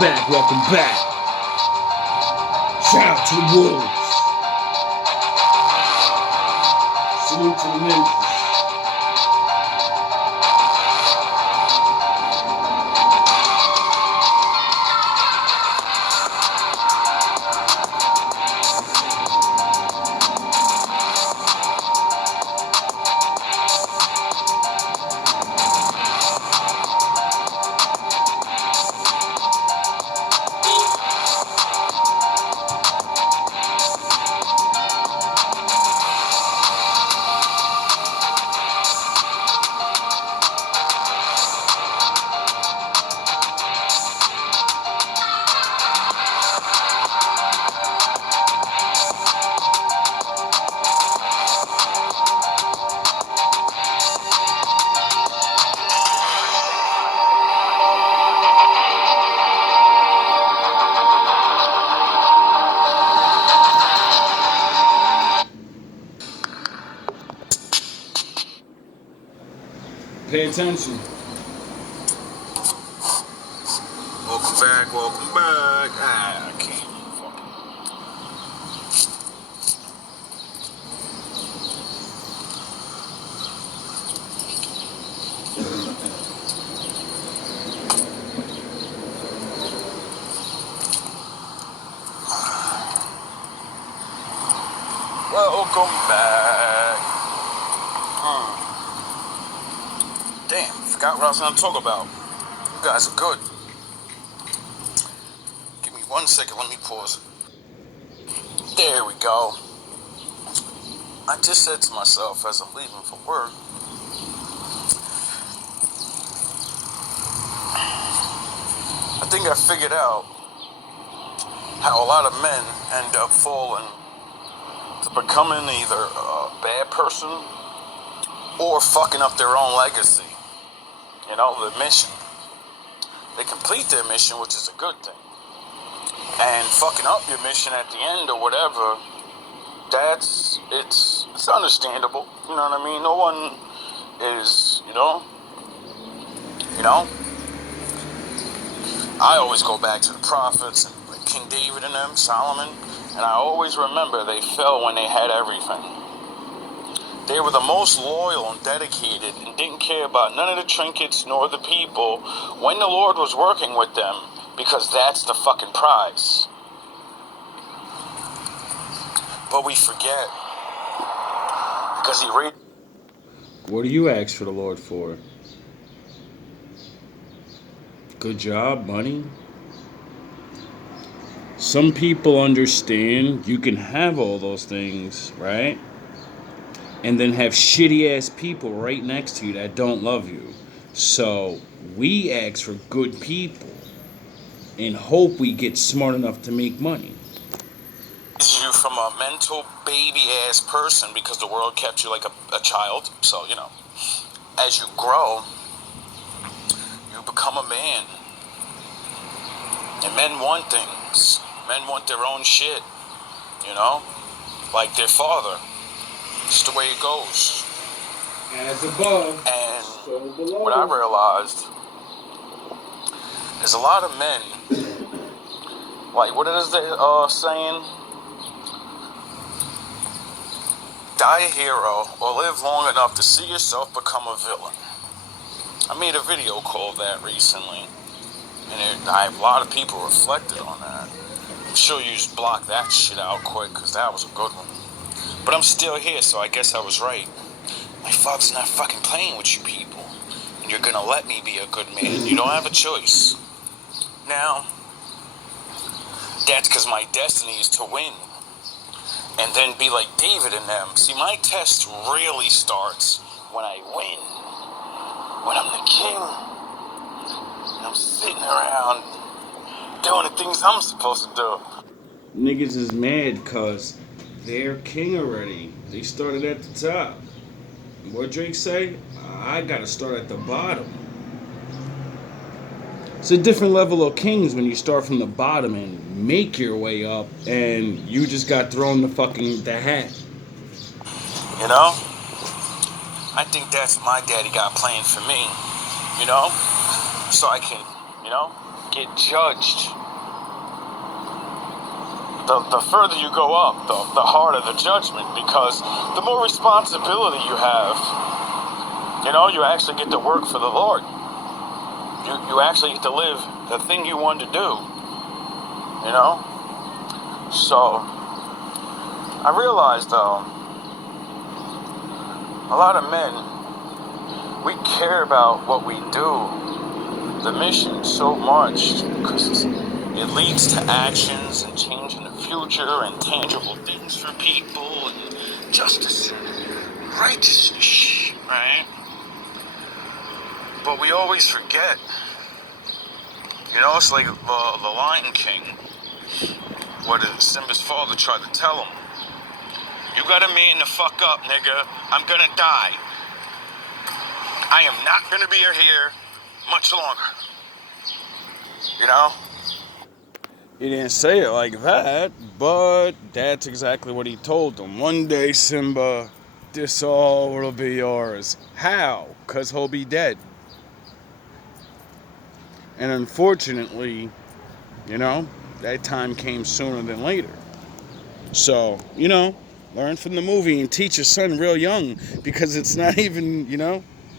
back, welcome back. Shout out to the wolves. Salute to the ninjas. Pay attention. Welcome back, welcome back. I can't. Welcome back. Damn, forgot what I was going to talk about. You guys are good. Give me 1 second, let me pause it. There we go. I just said to myself as I'm leaving for work, I think I figured out how a lot of men end up falling to becoming either a bad person or fucking up their own legacy. You know, the mission. They complete their mission, which is a good thing. And fucking up your mission at the end or whatever, it's understandable. You know what I mean? No one is, you know. I always go back to the prophets and like King David and them, Solomon, and I always remember they fell when they had everything. They were the most loyal and dedicated and didn't care about none of the trinkets nor the people when the Lord was working with them, because that's the fucking prize. But we forget, because What do you ask for the Lord for? Good job, money? Some people understand you can have all those things, right? And then have shitty ass people right next to you that don't love you. So we ask for good people and hope we get smart enough to make money. you from a mental baby ass person because the world kept you like a child. So, you know, as you grow, you become a man. And men want things. Men want their own shit, you know, like their father. It's the way it goes. As above, And so below. what I realized is a lot of men, like, what is the saying? Die a hero or live long enough to see yourself become a villain. I made a video called that recently, and a lot of people reflected on that. I'm sure you just block that shit out quick, because that was a good one. But I'm still here, so I guess I was right. My father's not fucking playing with you people, and you're gonna let me be a good man. You don't have a choice. Now, that's because my destiny is to win, and then be like David and them. See, my test really starts when I win. When I'm the king, and I'm sitting around doing the things I'm supposed to do. Niggas is mad cause they're king already. They started at the top. What Drake say? I gotta start at the bottom. It's a different level of kings when you start from the bottom and make your way up, and you just got thrown the hat. You know? I think that's my daddy got planned for me. You know? So I can, you know, get judged. The further you go up, the harder the judgment, because the more responsibility you have, you actually get to work for the Lord. You actually get to live the thing you wanted to do, So, I realized, though, a lot of men, we care about what we do, the mission, so much, because it leads to actions and change in the future and tangible things for people and justice and righteousness, right? But we always forget. It's like the Lion King, what Simba's father tried to tell him. You gotta man the fuck up, nigga. I'm gonna die. I am not gonna be here much longer. He didn't say it like that, but that's exactly what he told him. One day, Simba, this all will be yours. How? 'Cause he'll be dead. And unfortunately, that time came sooner than later. So, learn from the movie and teach your son real young, because it's not even,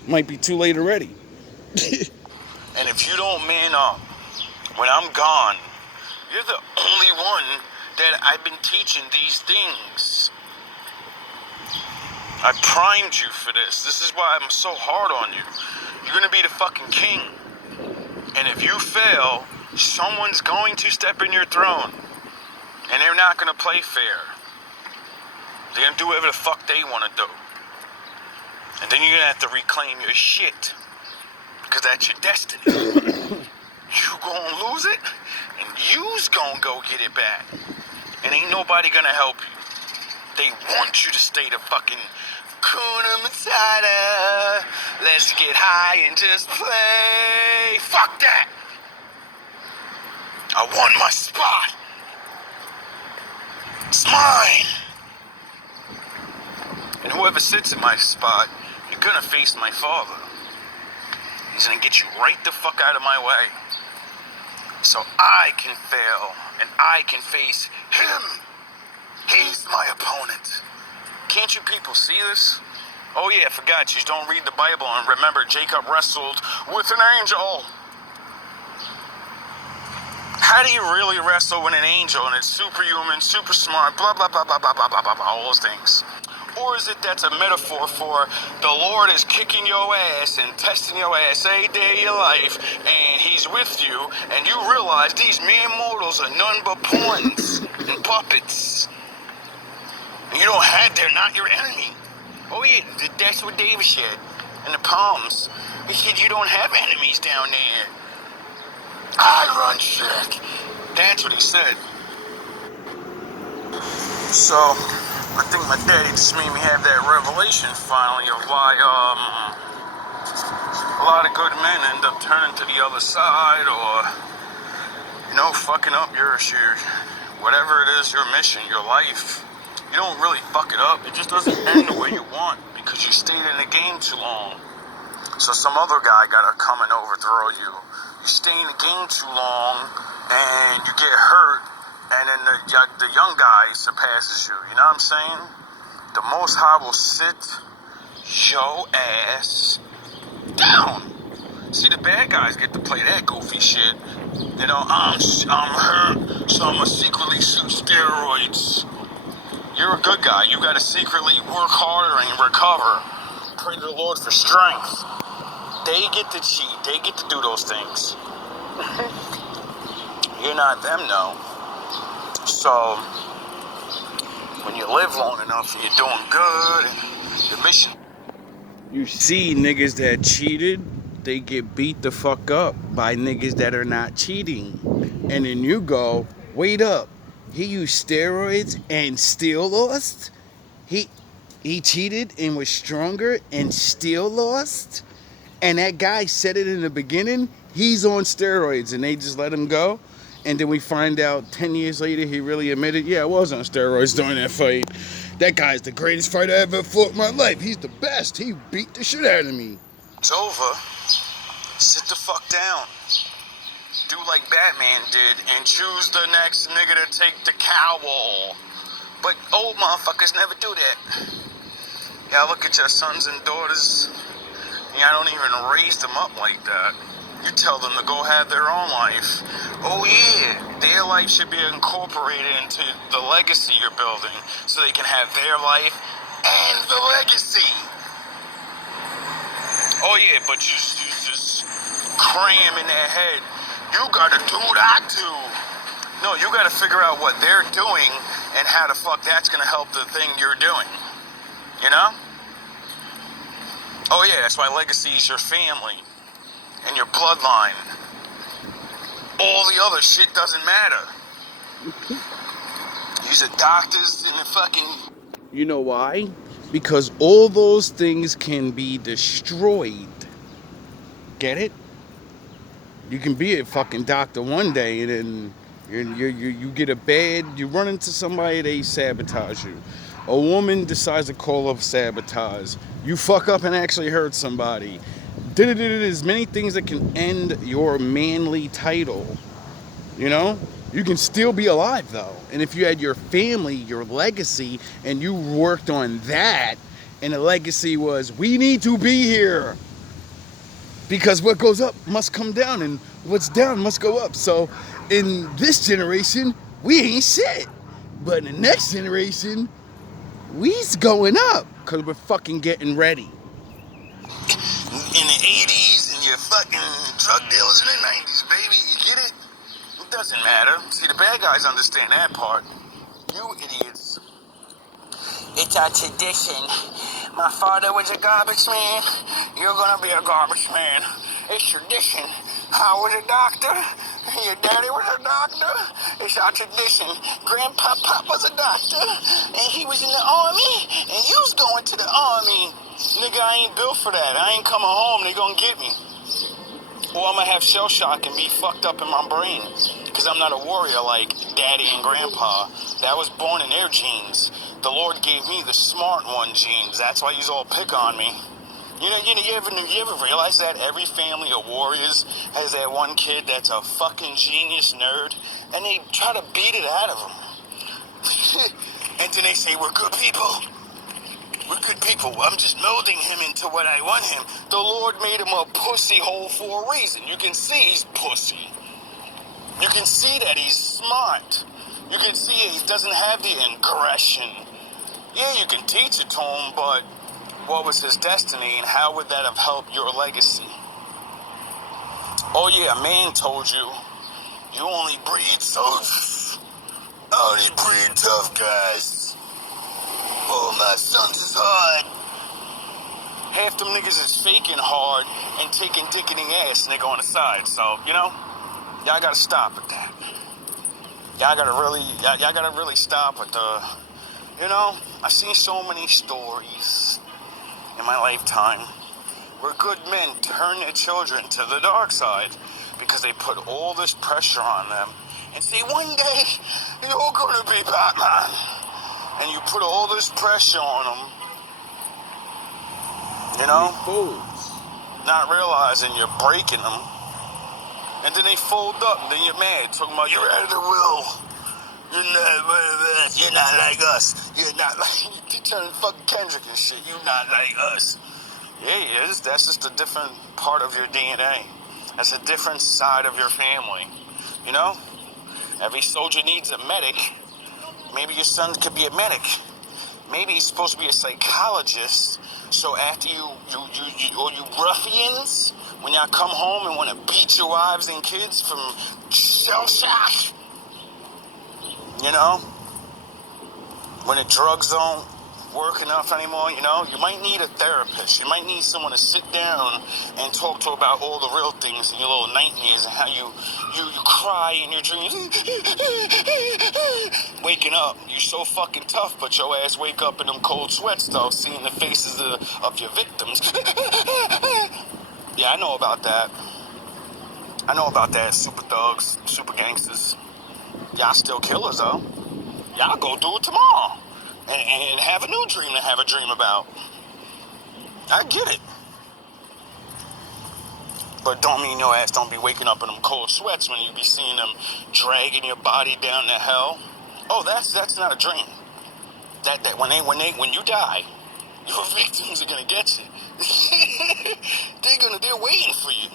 might be too late already. And if you don't man up when I'm gone, you're the only one that I've been teaching these things. I primed you for this. This is why I'm so hard on you. You're gonna be the fucking king. And if you fail, someone's going to step in your throne. And they're not gonna play fair. They're gonna do whatever the fuck they wanna do. And then you're gonna have to reclaim your shit. Because that's your destiny. You gonna lose it, and you's gonna go get it back. And ain't nobody gonna help you. They want you to stay the fucking Kuna Matata. Let's get high and just play. Fuck that. I want my spot. It's mine. And whoever sits in my spot, you're gonna face my father. He's gonna get you right the fuck out of my way. So I can fail, and I can face him. He's my opponent. Can't you people see this? Oh yeah, I forgot, you don't read the Bible and remember Jacob wrestled with an angel. How do you really wrestle with an angel and it's superhuman, super smart, blah, blah, blah, blah, blah, blah, blah, blah, blah, all those things? Or is it that's a metaphor for the Lord is kicking your ass and testing your ass every day of your life, and he's with you, and you realize these mere mortals are none but pawns and puppets. And they're not your enemy. Oh yeah, that's what David said in the Psalms. He said you don't have enemies down there. I run shit. That's what he said. So, I think my daddy just made me have that revelation finally of why a lot of good men end up turning to the other side, or fucking up your whatever it is, your mission, your life. You don't really fuck it up. It just doesn't end the way you want because you stayed in the game too long. So some other guy gotta come and overthrow you. You stay in the game too long and you get hurt, and then the young guy surpasses you. You know what I'm saying? The Most High will sit your ass down. See, the bad guys get to play that goofy shit. I'm hurt, so I'm gonna secretly shoot steroids. You're a good guy. You gotta secretly work harder and recover. Pray to the Lord for strength. They get to cheat. They get to do those things. You're not them, no. So, when you live long enough and you're doing good, and the mission... You see niggas that cheated, they get beat the fuck up by niggas that are not cheating. And then you go, wait up. He used steroids and still lost? He cheated and was stronger and still lost? And that guy said it in the beginning, he's on steroids, and they just let him go. And then we find out 10 years later he really admitted, yeah, I was on steroids during that fight. That guy's the greatest fighter I ever fought in my life. He's the best. He beat the shit out of me. It's over. Sit the fuck down. do like Batman did and choose the next nigga to take the cowl. But old motherfuckers never do that. Y'all look at your sons and daughters, and y'all don't even raise them up like that. You tell them to go have their own life. Oh yeah, their life should be incorporated into the legacy you're building so they can have their life and the legacy. Oh yeah, but you just cram in their head, you gotta do what I do. No, you gotta figure out what they're doing and how the fuck that's gonna help the thing you're doing. You know? Oh yeah, that's why legacy is your family and your bloodline. All the other shit doesn't matter. Use the doctors and the fucking... You know why? Because all those things can be destroyed. Get it? You can be a fucking doctor one day and then you get you run into somebody, they sabotage you. A woman decides to call up sabotage. You fuck up and actually hurt somebody. There's many things that can end your manly title. You know? You can still be alive though. And if you had your family, your legacy, and you worked on that, and the legacy was, we need to be here. Because what goes up must come down, and what's down must go up. So in this generation, we ain't shit. But in the next generation, we's going up. Because we're fucking getting ready. In the 80s and your fucking drug dealers in the 90s, baby. You get it? It doesn't matter. See, the bad guys understand that part. You idiots. It's a tradition. My father was a garbage man. You're gonna be a garbage man. It's tradition. I was a doctor. Your daddy was a doctor. It's our tradition. Grandpa Pop was a doctor. And he was in the army. And you was going to the army. Nigga, I ain't built for that. I ain't coming home. They gonna get me. Or I'm gonna have shell shock and be fucked up in my brain. Because I'm not a warrior like daddy and grandpa. That was born in their genes. The Lord gave me the smart one genes. That's why you all pick on me. You ever realize that every family of warriors has that one kid that's a fucking genius nerd, and they try to beat it out of him. And then they say, we're good people. We're good people. I'm just molding him into what I want him. The Lord made him a pussy hole for a reason. You can see he's pussy. You can see that he's smart. You can see he doesn't have the aggression. Yeah, you can teach it to him, but what was his destiny and how would that have helped your legacy? Oh yeah, a man told you, you only breed soldiers. I only breed tough guys. Oh, my sons is hard. Half them niggas is faking hard and taking dick in the ass, nigga, on the side. So, you know, y'all gotta stop with that. Y'all gotta really stop with the, you know, I've seen so many stories in my lifetime where good men turn their children to the dark side because they put all this pressure on them and say, one day, you're gonna be Batman. And you put all this pressure on them, you know, not realizing you're breaking them. And then they fold up, and then you're mad, talking about, you're out of the will. You're not like us. You're not like, you turn fucking Kendrick and shit. You're not like us. Yeah, he is. That's just a different part of your DNA. That's a different side of your family. You know? Every soldier needs a medic. Maybe your son could be a medic. Maybe he's supposed to be a psychologist. So after you ruffians, when y'all come home and want to beat your wives and kids from shell shock, you know, when the drugs don't work enough anymore, you know, you might need a therapist. You might need someone to sit down and talk to about all the real things in your little nightmares and how you cry in your dreams. Waking up, you so fucking tough, but your ass wake up in them cold sweats though, seeing the faces of your victims. Yeah, I know about that. I know about that, super thugs, super gangsters. Y'all still killers though. Y'all go do it tomorrow. And have a new dream to have a dream about. I get it. But don't mean your ass don't be waking up in them cold sweats when you be seeing them dragging your body down to hell. Oh, that's not a dream. That when you die, your victims are gonna get you. They're waiting for you.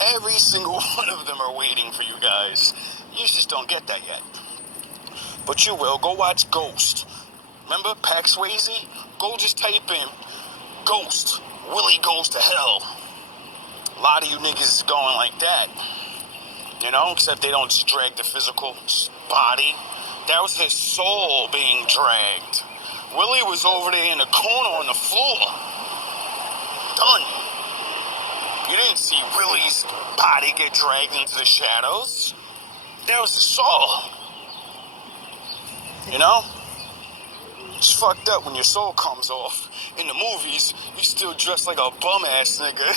Every single one of them are waiting for you guys. You just don't get that yet. But you will. Go watch Ghost. Remember Pax Swayze? Go just type in Ghost. Willie goes to hell. A lot of you niggas is going like that. You know, except they don't just drag the physical body. That was his soul being dragged. Willie was over there in the corner on the floor. Done. You didn't see Willie's body get dragged into the shadows. That was his soul. You know? It's fucked up when your soul comes off. In the movies, you still dressed like a bum-ass nigga.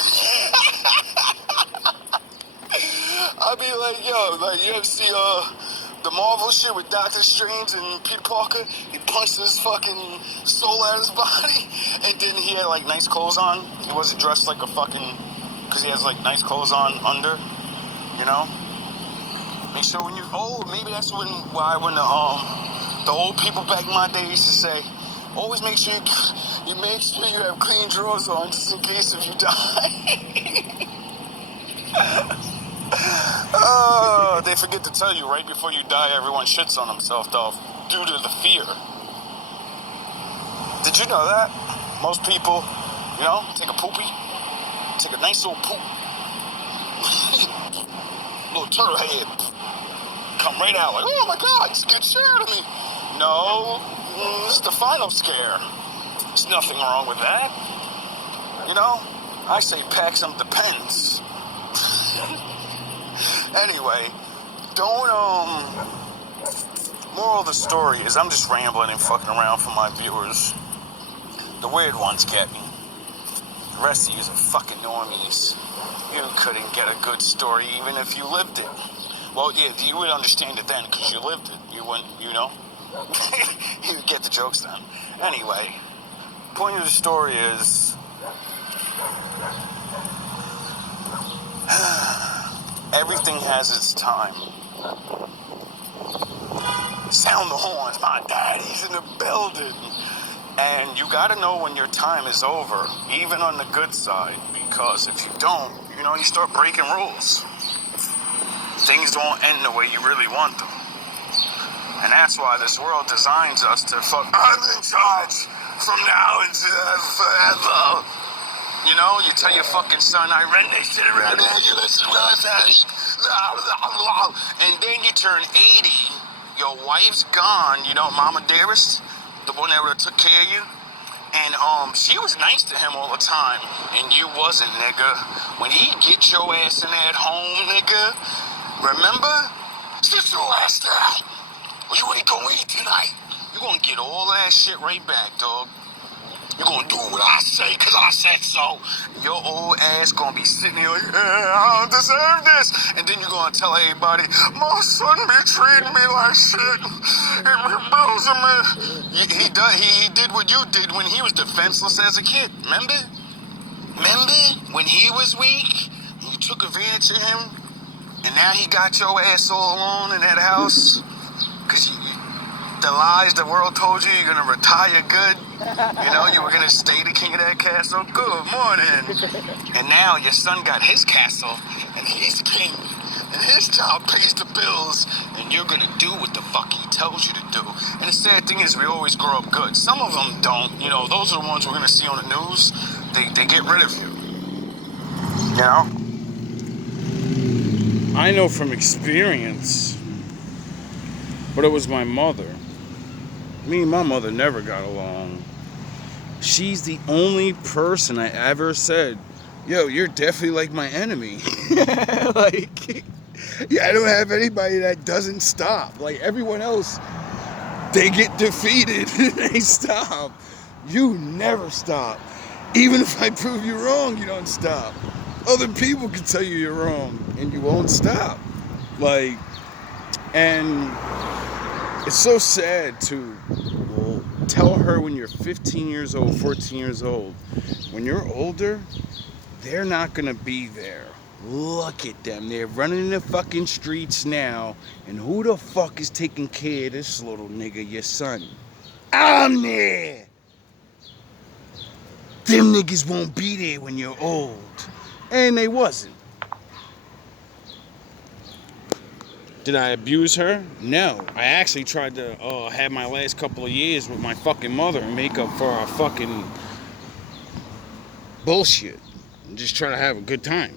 I be like, yo, like, you ever see the Marvel shit with Doctor Strange and Peter Parker? He punched his fucking soul out of his body, and then he had, like, nice clothes on. He wasn't dressed like a fucking... Because he has, like, nice clothes on under, you know? Make sure when you... Oh, maybe that's when the old people back in my day used to say, always make sure you have clean drawers on just in case if you die. Oh, they forget to tell you right before you die, everyone shits on themselves though, due to the fear. Did you know that? Most people, you know, take a nice little poop. Little turtle head. Come right out like, oh my God, it's get scared of me. No, it's the final scare. There's nothing wrong with that. You know, I say pack some Depends. Anyway, moral of the story is I'm just rambling and fucking around for my viewers. The weird ones get me. The rest of you are fucking normies. You couldn't get a good story even if you lived it. Well, yeah, you would understand it then because you lived it. You wouldn't, you know? You would get the jokes then. Anyway, point of the story is... everything has its time. Sound the horns, my daddy's in the building. And you gotta know when your time is over, even on the good side, because if you don't, you know, you start breaking rules. Things don't end the way you really want them. And that's why this world designs us to I'm in charge from now until forever. You know, you tell your fucking son, I run this shit around here, you listen to what I say. And then you turn 80, your wife's gone, you know, Mama Dearest, the one that took care of you. And she was nice to him all the time, and you wasn't, nigga. When he get your ass in that home, nigga, remember? Sit your ass down. You ain't gonna eat tonight. You gonna get all that shit right back, dog. You're gonna do what I say, cause I said so. Your old ass gonna be sitting here like, I don't deserve this. And then you're gonna tell everybody, my son be treating me like shit. He did what you did when he was defenseless as a kid. Remember? When he was weak, you took advantage of him, and now he got your ass all alone in that house? Cause the lies the world told you, you're gonna retire good. You know, you were gonna stay the king of that castle. Good morning. And now your son got his castle, and he's king, and his job pays the bills, and you're gonna do what the fuck he tells you to do. And the sad thing is, we always grow up good. Some of them don't. You know, those are the ones we're gonna see on the news. They get rid of you. You know? I know from experience, but it was my mother. Me and my mother never got along. She's the only person I ever said, yo, you're definitely like my enemy. Like, yeah, I don't have anybody that doesn't stop. Like, everyone else, they get defeated and they stop. You never stop. Even if I prove you wrong, you don't stop. Other people can tell you you're wrong and you won't stop. Like, and it's so sad to tell her when you're 15 years old, 14 years old, when you're older, they're not going to be there. Look at them. They're running the fucking streets now. And who the fuck is taking care of this little nigga, your son? I'm there. Them niggas won't be there when you're old. And they wasn't. Did I abuse her? No. I actually tried to have my last couple of years with my fucking mother and make up for our fucking bullshit. And just try to have a good time.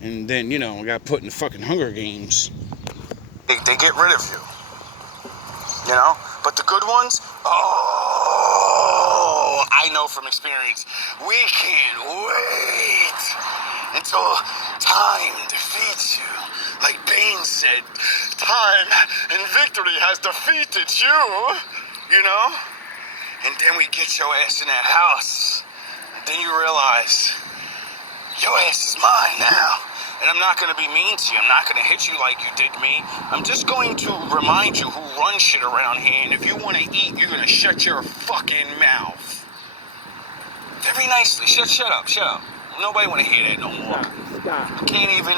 And then, you know, I got put in the fucking Hunger Games. They get rid of you. You know? But the good ones, oh, I know from experience, we can't wait until time defeats you. Like Bane said, time and victory has defeated you, you know? And then we get your ass in that house. And then you realize, your ass is mine now. And I'm not going to be mean to you. I'm not going to hit you like you did me. I'm just going to remind you who runs shit around here. And if you want to eat, you're going to shut your fucking mouth. Very nicely. Shut up. Nobody want to hear that no more. Stop. You can't even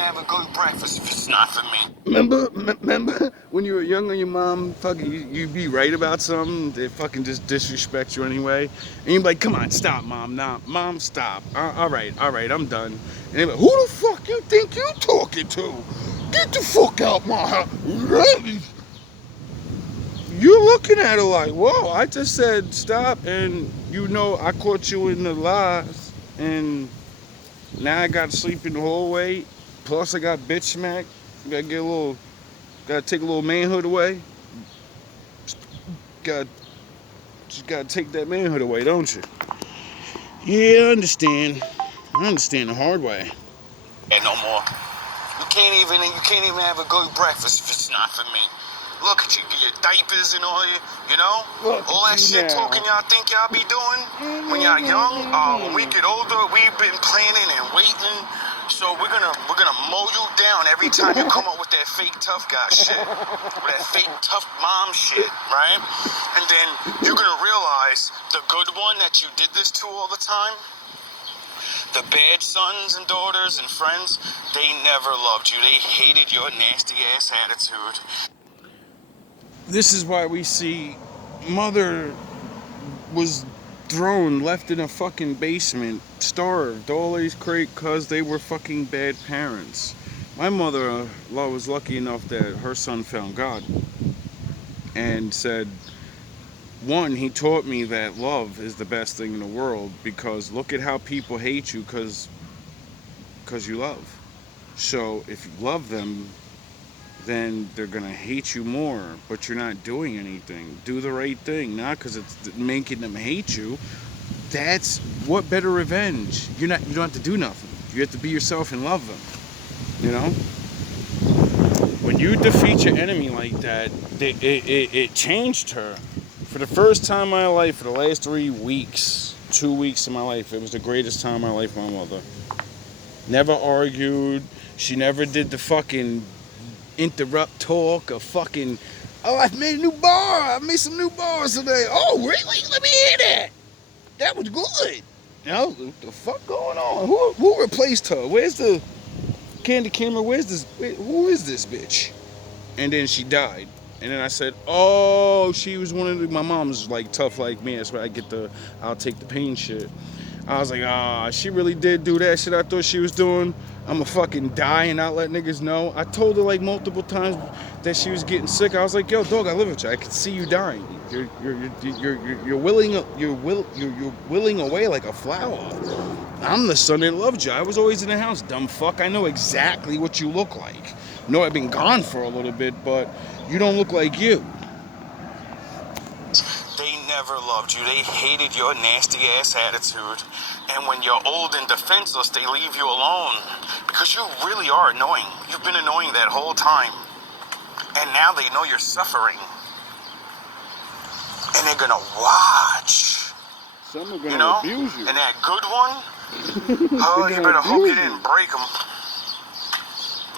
have a good breakfast if it's not for me. Remember when you were younger, your mom fucking you'd be right about something, they fucking just disrespect you anyway, and you'd be like, "Come on, stop, mom, nah, mom, stop. All right, I'm done." And they'd be like, "Who the fuck you think you talking to? Get the fuck out my house!" You're looking at her like, "Whoa, I just said stop, and you know I caught you in the lies, and now I got to sleep in the hallway. Plus I got bitch smacked. Gotta take a little manhood away. Just gotta take that manhood away, don't you?" Yeah, I understand. I understand the hard way. And no more. You can't even have a good breakfast if it's not for me. Look at you, your diapers and all you know? All that shit talking y'all think y'all be doing when y'all young. When we get older, we've been planning and waiting. So we're gonna mow you down every time you come up with that fake tough guy shit. With that fake tough mom shit, right? And then you're gonna realize the good one that you did this to all the time, the bad sons and daughters and friends, they never loved you. They hated your nasty ass attitude. This is why we see mother was left in a fucking basement, starved, all these cause they were fucking bad parents. My mother was lucky enough that her son found God and said, one, he taught me that love is the best thing in the world, because look at how people hate you because you love. So if you love them, then they're gonna hate you more, but you're not doing anything. Do the right thing, not because it's making them hate you. That's what better revenge. You don't have to do nothing. You have to be yourself and love them. You know? When you defeat your enemy like that, it changed her. For the first time in my life, for the last 2 weeks of my life, it was the greatest time of my life with my mother. Never argued. She never did the fucking interrupt talk of fucking, "Oh, I've made a new bar. I made some new bars today." "Oh, really? Let me hear that. That was good." You know, what the fuck going on? Who replaced her? Where's the candy camera? Who is this bitch? And then she died. And then I said, "Oh, she was one of my mom's like tough like me. That's why I'll take the pain shit." I was like, she really did do that shit I thought she was doing. I'ma fucking die and not let niggas know. I told her like multiple times that she was getting sick. I was like, "Yo, dog, I live with you. I can see you dying. You're willing away like a flower. I'm the son that loved you. I was always in the house, dumb fuck. I know exactly what you look like. No, I've been gone for a little bit, but you don't look like you." They never loved you. They hated your nasty ass attitude. And when you're old and defenseless, they leave you alone. Because you really are annoying. You've been annoying that whole time. And now they know you're suffering. And they're gonna watch. Some are gonna abuse you. And that good one, oh, you better hope you didn't break them.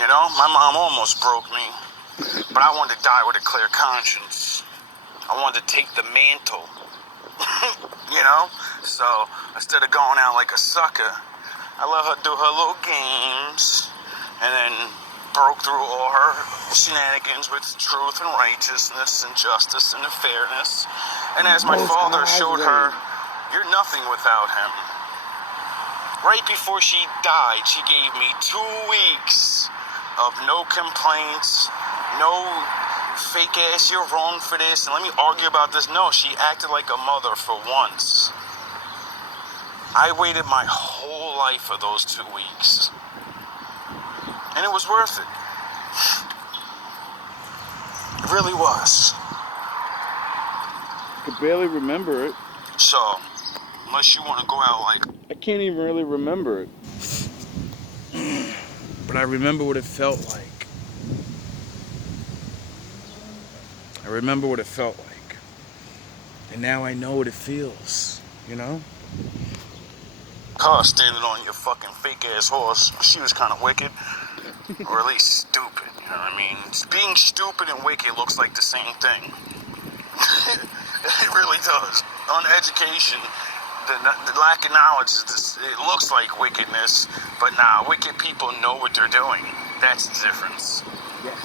You know, my mom almost broke me. But I wanted to die with a clear conscience. I wanted to take the mantle. You know? So, instead of going out like a sucker, I let her do her little games, and then broke through all her shenanigans with truth and righteousness and justice and fairness. And as my father showed her, you're nothing without him. Right before she died, she gave me 2 weeks of no complaints, no fake ass, you're wrong for this, and let me argue about this. No, she acted like a mother for once. I waited my whole life for those 2 weeks. And it was worth it. It really was. I could barely remember it. So, unless you want to go out like... I can't even really remember it. But I remember what it felt like. I remember what it felt like. And now I know what it feels, you know? Car standing on your fucking fake ass horse. She was kind of wicked. Or at least stupid, you know what I mean? Being stupid and wicked looks like the same thing. It really does. On education, the lack of knowledge, it looks like wickedness, but nah, wicked people know what they're doing. That's the difference. Yes.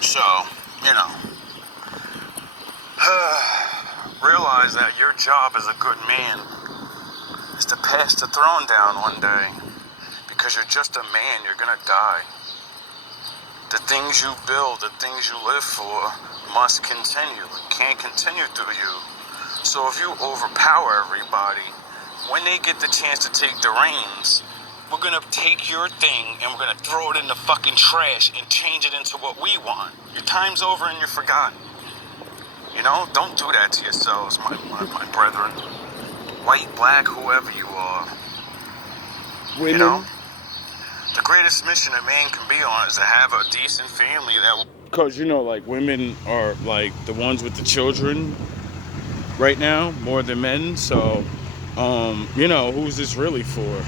So, you know, realize that your job as a good man is to pass the throne down one day. Because you're just a man, you're gonna die. The things you build, the things you live for, must continue. It can't continue through you. So if you overpower everybody, when they get the chance to take the reins, we're gonna take your thing and we're gonna throw it in the fucking trash and change it into what we want. Your time's over and you're forgotten. You know, don't do that to yourselves, my brethren. White, black, whoever you are. Women. You know? The greatest mission a man can be on is to have a decent family that will... Because, you know, like, women are, like, the ones with the children right now, more than men. So, you know, who's this really for?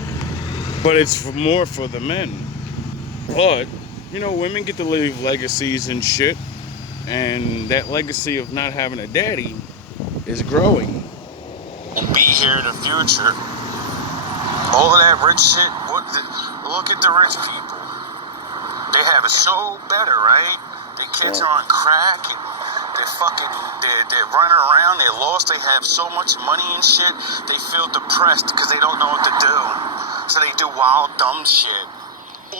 But it's more for the men. But, you know, women get to leave legacies and shit. And that legacy of not having a daddy is growing. And be here in the future. All of that rich shit, look at the rich people. They have it so better, right? Their kids are on crack, and they're running around, they're lost, they have so much money and shit, they feel depressed because they don't know what to do. So they do wild, dumb shit.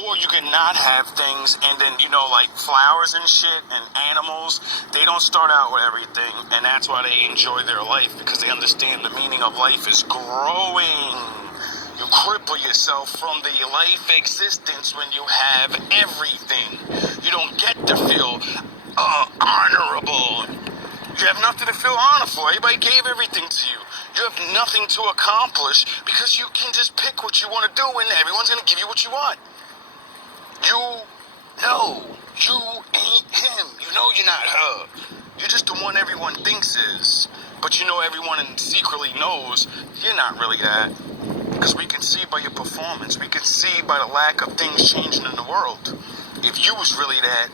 Or you can not have things, and then, you know, like flowers and shit and animals, they don't start out with everything, and that's why they enjoy their life, because they understand the meaning of life is growing. You cripple yourself from the life existence when you have everything. You don't get to feel honorable. You have nothing to feel honored for. Everybody gave everything to you. You have nothing to accomplish because you can just pick what you want to do and everyone's going to give you what you want. You know you ain't him. You know you're not her. You're just the one everyone thinks is. But you know everyone secretly knows you're not really that. Because we can see by your performance. We can see by the lack of things changing in the world. If you was really that,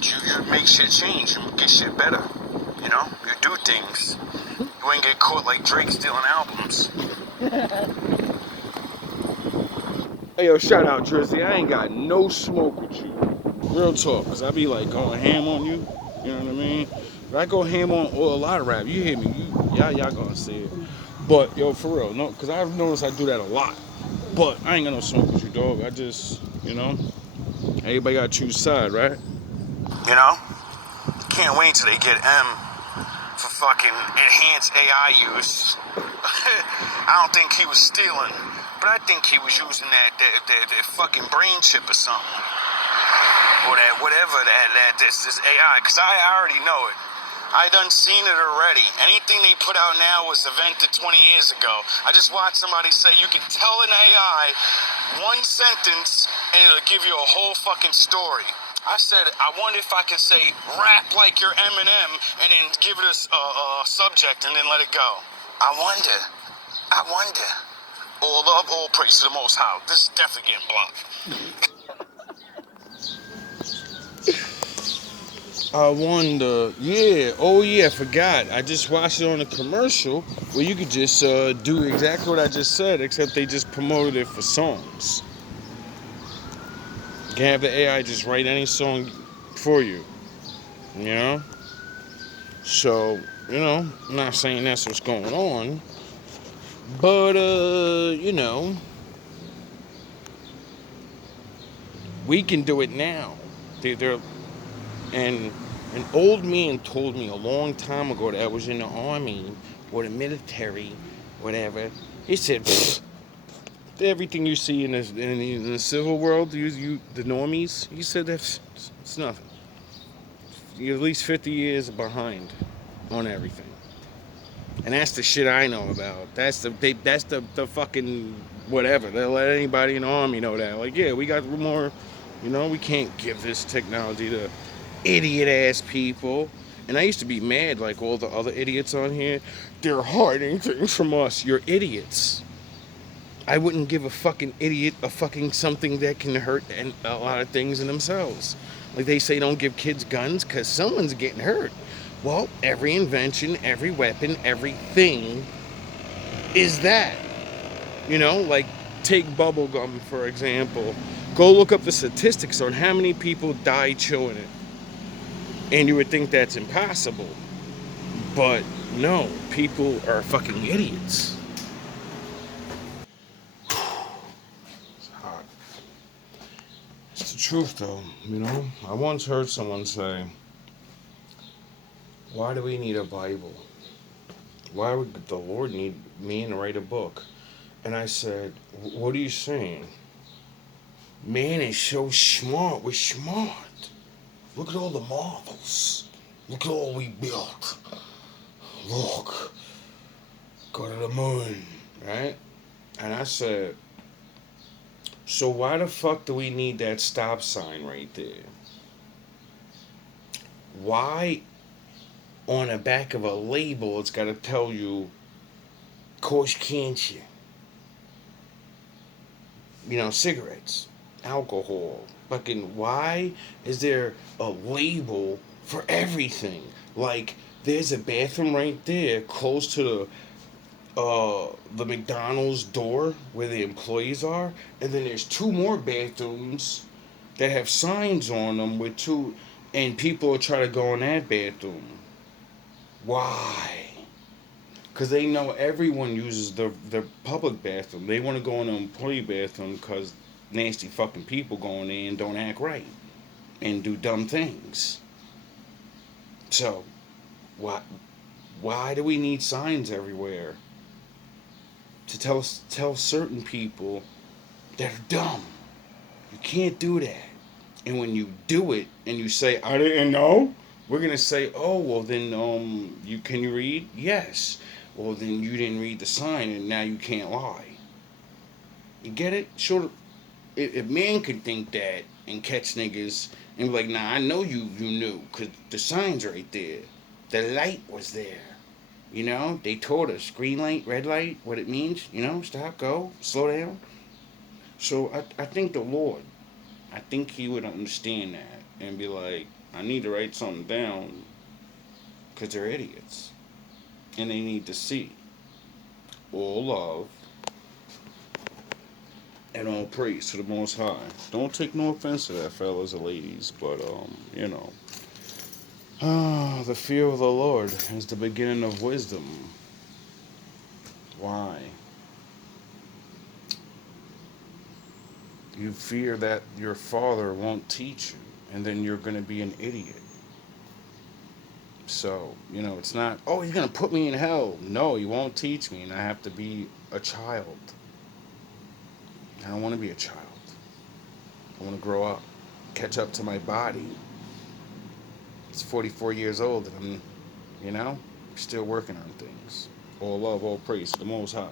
you'd make shit change and get shit better. You know? You do things. You ain't get caught like Drake stealing albums. Hey, yo, shout out, Drizzy. I ain't got no smoke with you. Real talk, because I be like going ham on you. You know what I mean? But I go ham on a lot of rap. You hear me? Y'all gonna see it. But, yo, for real, no, because I've noticed I do that a lot. But I ain't got no smoke with you, dog. I just, you know, everybody gotta choose side, right? You know? Can't wait till they get M for fucking enhanced AI use. I don't think he was stealing, but I think he was using that fucking brain chip or something. Or that whatever this AI, because I already know it. I done seen it already. Anything they put out now was invented 20 years ago. I just watched somebody say you can tell an AI one sentence and it'll give you a whole fucking story. I said, I wonder if I can say rap like your Eminem and then give it a subject and then let it go. I wonder. All love, all praise to the Most High. This is definitely getting blocked. I wonder. Yeah. Oh yeah. I forgot. I just watched it on a commercial where you could just do exactly what I just said, except they just promoted it for songs. You can have the AI just write any song for you. You know. So I'm not saying that's what's going on, but we can do it now. They're and an old man told me a long time ago that was in the army or the military, whatever. He said, everything you see in the civil world, the normies. He said that's it's nothing. You're at least 50 years behind on everything, and that's the shit I know about. That's the fucking whatever. They'll let anybody in the army know that. Like, yeah, we got more. We can't give this technology to idiot ass people. And I used to be mad like all the other idiots on here. They're hiding things from us. You're idiots. I wouldn't give a fucking idiot a fucking something that can hurt and a lot of things in themselves. Like they say, don't give kids guns because someone's getting hurt. Well, every invention, every weapon, everything is that. Like take bubblegum for example. Go look up the statistics on how many people die chewing it. And you would think that's impossible. But no, people are fucking idiots. It's hot. It's the truth, though. I once heard someone say, why do we need a Bible? Why would the Lord need me to write a book? And I said, what are you saying? Man is so smart. We're smart. Look at all the marvels. Look at all we built. Look. Go to the moon. Right? And I said, so why the fuck do we need that stop sign right there? Why on the back of a label it's got to tell you cause cancer? Cigarettes, alcohol. Fucking why is there a label for everything? Like there's a bathroom right there close to the McDonald's door where the employees are, and then there's two more bathrooms that have signs on them with two, and people will try to go in that bathroom. Why? Because they know everyone uses the public bathroom. They want to go in the employee bathroom because nasty fucking people go in there and don't act right and do dumb things. So, why do we need signs everywhere to tell certain people that are dumb? You can't do that. And when you do it and you say, I didn't know, we're gonna say, oh well then can you read? Yes. Well then you didn't read the sign and now you can't lie. You get it? Sure, if man could think that and catch niggas and be like, nah, I know you knew, cause the sign's right there. The light was there. They taught us green light, red light, what it means, stop, go, slow down. So I think the Lord, I think he would understand that and be like, I need to write something down because they're idiots. And they need to see all love and all praise to the Most High. Don't take no offense to that, fellas and ladies, but, the fear of the Lord is the beginning of wisdom. Why? You fear that your father won't teach you, and then you're going to be an idiot. So, it's not, oh, he's going to put me in hell. No, he won't teach me, and I have to be a child. I don't want to be a child. I want to grow up, catch up to my body. It's 44 years old, and I'm still working on things. All love, all praise, the Most High.